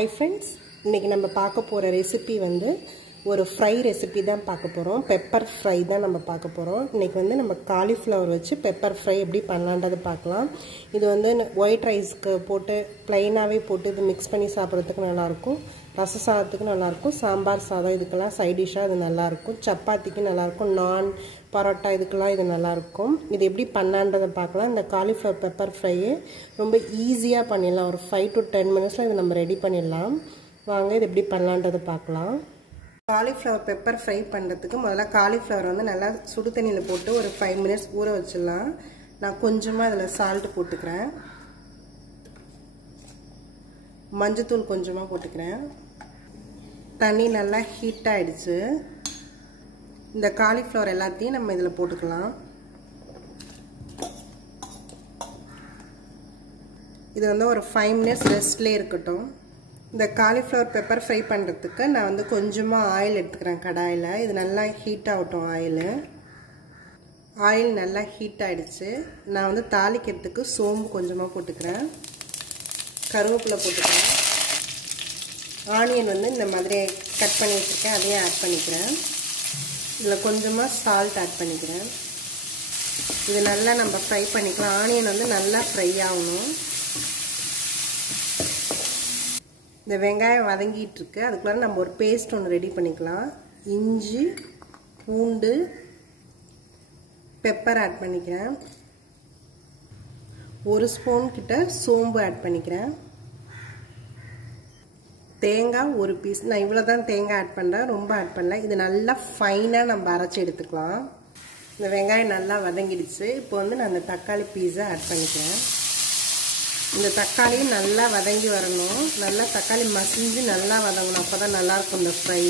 Hi friends, இன்னைக்கு நம்ம பார்க்க போற ரெசிபி வந்து ஒரு ஃப்ரை ரெசிபி தான் பார்க்க போறோம். பெப்பர் ஃப்ரை தான் நம்ம பார்க்க போறோம். இன்னைக்கு வந்து நம்ம காலிஃப்ளவர் வச்சு பெப்பர் ஃப்ரை எப்படி பண்ணலாம்ன்றத பார்க்கலாம். இது வந்து ஒயிட் ரைஸ்க்கு போட்டு ப்ளைனாவே போட்டு இது மிக்ஸ் பண்ணி சாப்பிடுறதுக்கு நல்லா இருக்கும். ரச சாதத்துக்கு நல்லா இருக்கும். சாம்பார் சாதம் இதுக்கெல்லாம் சைடு டிஷ்ஷா இது நல்லா இருக்கும். சப்பாத்திக்கு நல்லா இருக்கும். நான் பரோட்டா இதுக்கெல்லாம் இது நல்லா இருக்கும். இது எப்படி பண்ணலாம்ன்றத பார்க்கலாம். இந்த காலிஃப்ளவர் பெப்பர் ஃப்ரை ரொம்ப ஈஸியா பண்ணிடலாம். ஒரு 5 to 10 மினிட்ஸ்ல இது நம்ம ரெடி பண்ணிடலாம். வாங்க இது எப்படி பண்ணலாம்ன்றத பார்க்கலாம். காலிஃப்ளவர் பெப்பர் ஃப்ரை பண்ணுறதுக்கு முதல்ல காலிஃப்ளவர் வந்து நல்லா சுடு தண்ணியில் போட்டு ஒரு 5 மினிட்ஸ் ஊற வச்சிடலாம். நான் கொஞ்சமாக அதில் சால்ட் போட்டுக்கிறேன். மஞ்சத்தூள் கொஞ்சமாக போட்டுக்கிறேன். தண்ணி நல்லா ஹீட் ஆகிடுச்சு. இந்த காலிஃப்ளவர் எல்லாத்தையும் நம்ம இதில் போட்டுக்கலாம். இது வந்து ஒரு 5 மினிட்ஸ் ரெஸ்ட்லேயே இருக்கட்டும். இந்த காலிஃப்ளவர் பெப்பர் ஃப்ரை பண்ணுறதுக்கு நான் வந்து கொஞ்சமாக ஆயில் எடுத்துக்கிறேன் கடாயில். இது நல்லா ஹீட் ஆகட்டும். ஆயில் நல்லா ஹீட் ஆகிடுச்சு. நான் வந்து தாளிக்கிறதுக்கு சோம்பு கொஞ்சமாக போட்டுக்கிறேன். கருவேப்பிலை போட்டுக்கிறேன். ஆனியன் வந்து இந்த மாதிரி கட் பண்ணி வச்சுருக்கேன், அதையும் ஆட் பண்ணிக்கிறேன். இதில் கொஞ்சமாக சால்ட் ஆட் பண்ணிக்கிறேன். இது நல்லா நம்ம ஃப்ரை பண்ணிக்கலாம். ஆனியன் வந்து நல்லா ஃப்ரை ஆகணும். இந்த வெங்காயம் வதங்கிட்டு இருக்கு. அதுக்குள்ள நம்ம ஒரு பேஸ்ட் ஒன்று ரெடி பண்ணிக்கலாம். இஞ்சி, பூண்டு, பெப்பர் ஆட் பண்ணிக்கிறேன். 1 ஸ்பூன் கிட்ட சோம்பு ஆட் பண்ணிக்கிறேன். தேங்காய் 1 பீஸ். நான் இவ்வளோ தான் தேங்காய் ஆட் பண்ணுறேன், ரொம்ப ஆட் பண்ணல. இது நல்லா ஃபைனாக நம்ம அரைச்சி எடுத்துக்கலாம். இந்த வெங்காயம் நல்லா வதங்கிடுச்சு. இப்போ வந்து நான் அந்த தக்காளி பீஸை ஆட் பண்ணிக்கிறேன். இந்த தக்காளியும் நல்லா வதங்கி வரணும். நல்லா தக்காளி மசிஞ்சு நல்லா வதங்கணும். அப்போ தான் நல்லாயிருக்கும் இந்த ஃப்ரை.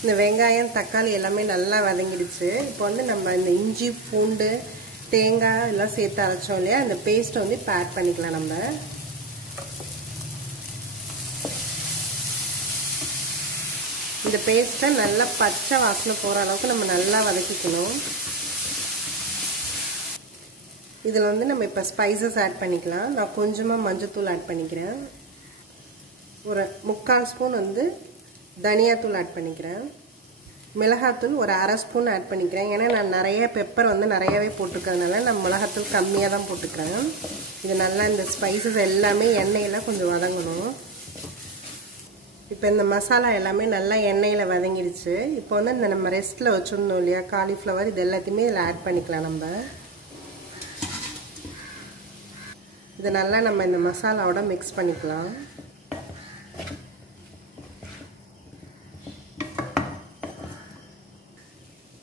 இந்த வெங்காயம் தக்காளி எல்லாமே நல்லா வதங்கிடுச்சு. இப்போ வந்து நம்ம இந்த இஞ்சி, பூண்டு, தேங்காய் எல்லாம் சேர்த்து அரைச்சோம் இல்லையா, அந்த பேஸ்ட்டை வந்து இப்போ ஆட் பண்ணிக்கலாம். நம்ம இந்த பேஸ்ட்டை நல்லா பச்சை வாசனை போகிற அளவுக்கு நம்ம நல்லா வதக்கிக்கணும். இதில் வந்து நம்ம இப்போ ஸ்பைசஸ் ஆட் பண்ணிக்கலாம். நான் கொஞ்சமாக மஞ்சத்தூள் ஆட் பண்ணிக்கிறேன். ஒரு 3/4 ஸ்பூன் வந்து தனியாத்தூள் ஆட் பண்ணிக்கிறேன். மிளகாத்தூள் ஒரு 1/2 ஸ்பூன் ஆட் பண்ணிக்கிறேன். ஏன்னா நான் நிறைய பெப்பர் வந்து நிறையாவே போட்டிருக்கிறதுனால நான் மிளகாத்தூள் கம்மியாக தான் போட்டுக்கிறேன். இது நல்லா இந்த ஸ்பைசஸ் எல்லாமே எண்ணெயில் கொஞ்சம் வதங்கணும். இப்போ இந்த மசாலா எல்லாமே நல்லா எண்ணெயில் வதங்கிடுச்சு. இப்போ வந்து இந்த நம்ம ரெஸ்ட்டில் வச்சுருந்தோம் இல்லையா காலிஃப்ளவர், இது எல்லாத்தையுமே இதில் ஆட் பண்ணிக்கலாம். நம்ம இதை நல்லா நம்ம இந்த மசாலாவோட மிக்ஸ் பண்ணிக்கலாம்.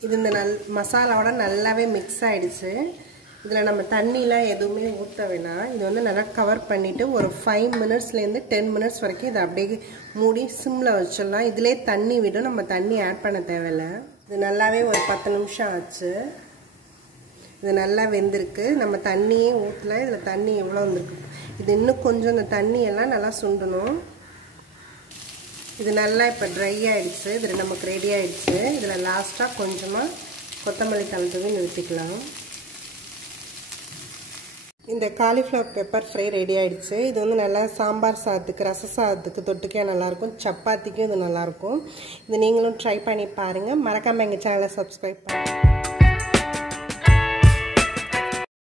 இது இந்த மசாலாவோட நல்லாவே மிக்ஸ் ஆகிடுச்சு. இதில் நம்ம தண்ணிலாம் எதுவுமே ஊற்ற வேணாம். இது வந்து நல்லா கவர் பண்ணிவிட்டு ஒரு 5 மினிட்ஸ்லேருந்து 10 மினிட்ஸ் வரைக்கும் இதை அப்படியே மூடி சிம்மில் வச்சிடலாம். இதிலே தண்ணி விடும், நம்ம தண்ணி ஆட் பண்ண தேவையில்லை. இது நல்லாவே ஒரு 10 நிமிஷம் ஆச்சு. இது நல்லா வெந்திருக்கு. நம்ம தண்ணியே ஊற்றல. இதில் தண்ணி எவ்வளோ வந்திருக்கு. இது இன்னும் கொஞ்சம் இந்த தண்ணியெல்லாம் நல்லா சுண்டணும். இது நல்லா இப்போ ட்ரை ஆகிடுச்சு. இதில் நமக்கு ரெடி ஆகிடுச்சு. இதில் லாஸ்ட்டாக கொஞ்சமாக கொத்தமல்லி தழை நிறுத்திக்கலாம். இந்த காலிஃப்ளவர் பெப்பர் ஃப்ரை ரெடி ஆகிடுச்சு. இது வந்து நல்லா சாம்பார் சாதத்துக்கு, ரச சாதத்துக்கு தொட்டுக்கே நல்லாயிருக்கும். சப்பாத்திக்கும் இது நல்லாயிருக்கும். இது நீங்களும் ட்ரை பண்ணி பாருங்கள். மறக்காமல் எங்கள் சேனலை சப்ஸ்கிரைப் பண்ணுங்கள்.